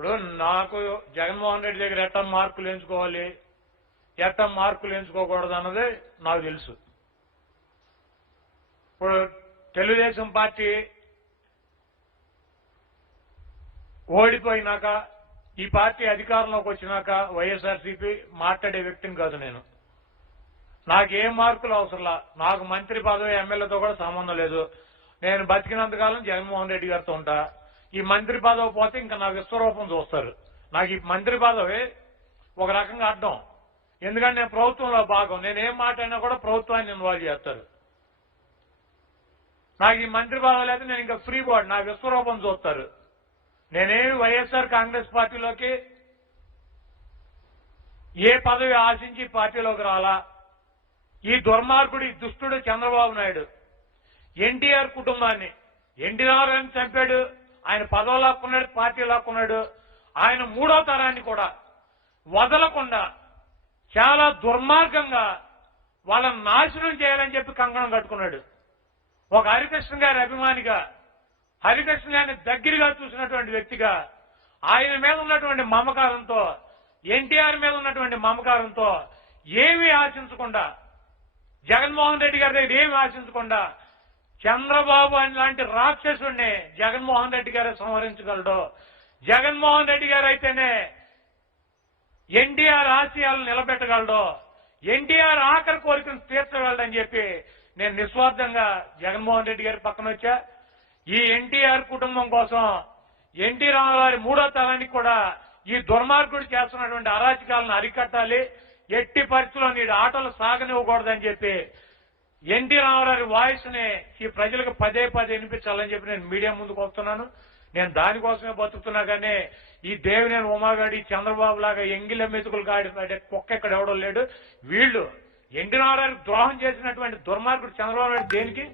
ఇప్పుడు నాకు జగన్మోహన్ రెడ్డి దగ్గర ఎట్ట మార్కులు ఎంచుకోవాలి ఎట్ట మార్కులు ఎంచుకోకూడదు అన్నది నాకు తెలుసు. ఇప్పుడు తెలుగుదేశం పార్టీ ఓడిపోయినాక ఈ పార్టీ అధికారంలోకి వచ్చినాక వైఎస్ఆర్సీపీ మాట్లాడే వ్యక్తిని కాదు నేను. నాకు ఏ మార్కులు అవసరంలా నాకు మంత్రి పదవి ఎమ్మెల్యేతో కూడా సంబంధం లేదు. నేను బతికినంతకాలం జగన్మోహన్ రెడ్డి గారితో ఉంటా. ఈ మంత్రి పదవి పోతే ఇంకా నా విశ్వరూపం చూస్తారు. నాకు ఈ మంత్రి పదవి ఒక రకంగా అర్థం. ఎందుకంటే నేను ప్రభుత్వంలో భాగం. నేను ఏం మాట్లాడినా కూడా ప్రభుత్వాన్ని ఇన్వాల్వ్ చేస్తారు. నాకు ఈ మంత్రి పదవి లేదా నేను ఇంకా ఫ్రీ బోర్డ్ నా విశ్వరూపం చూస్తారు. నేనేమి వైఎస్ఆర్ కాంగ్రెస్ పార్టీలోకి ఏ పదవి ఆశించి పార్టీలోకి రాలా? ఈ దుర్మార్గుడు ఈ దుష్టుడు చంద్రబాబు నాయుడు. ఎన్టీఆర్ కుటుంబాన్ని ఎన్టీఆర్ అని చంపాడు. ఆయన పదవి లాక్కున్నాడు పార్టీ లాక్కున్నాడు. ఆయన మూడో తరాన్ని కూడా వదలకుండా చాలా దుర్మార్గంగా వాళ్ళని నాశనం చేయాలని చెప్పి కంకణం కట్టుకున్నాడు. ఒక హరికృష్ణ గారి అభిమానిగా హరికృష్ణ గారిని దగ్గరగా చూసినటువంటి వ్యక్తిగా ఆయన మీద ఉన్నటువంటి మమకారంతో ఎన్టీఆర్ మీద ఉన్నటువంటి మమకారంతో ఏమీ ఆశించకుండా జగన్మోహన్ రెడ్డి గారి దగ్గర ఏమి ఆశించకుండా చంద్రబాబు అని లాంటి రాక్షసుడిని జగన్మోహన్ రెడ్డి గారే సంహరించగలడు. జగన్మోహన్ రెడ్డి గారు అయితేనే ఎన్టీఆర్ ఆశయాలను నిలబెట్టగలడు. ఎన్టీఆర్ ఆఖరి కోరికను తీర్చగలడని చెప్పి నేను నిస్వార్థంగా జగన్మోహన్ రెడ్డి గారి పక్కన వచ్చా. ఈ ఎన్టీఆర్ కుటుంబం కోసం ఎన్టీ రామారావు మూడో తరానికి కూడా ఈ దుర్మార్గుడు చేస్తున్నటువంటి అరాచకాలను అరికట్టాలి. ఎట్టి పరిస్థితుల్లో నీడు ఆటలు సాగనివ్వకూడదని చెప్పి ఎన్టీ రామారావు వాయిస్ని ఈ ప్రజలకు పదే పదే వినిపించాలని చెప్పి నేను మీడియా ముందుకు వస్తున్నాను. నేను దానికోసమే బతుకుతున్నా కానీ ఈ దేవినేని ఉమాగాడి చంద్రబాబు లాగా ఎంగిల మెతుకులు గాడి కుక్క ఇక్కడ ఎవడో లేడు. వీళ్ళు ఎన్టీ రామారావు ద్రోహం చేసినటువంటి దుర్మార్గుడు చంద్రబాబు నాయుడు దేనికి?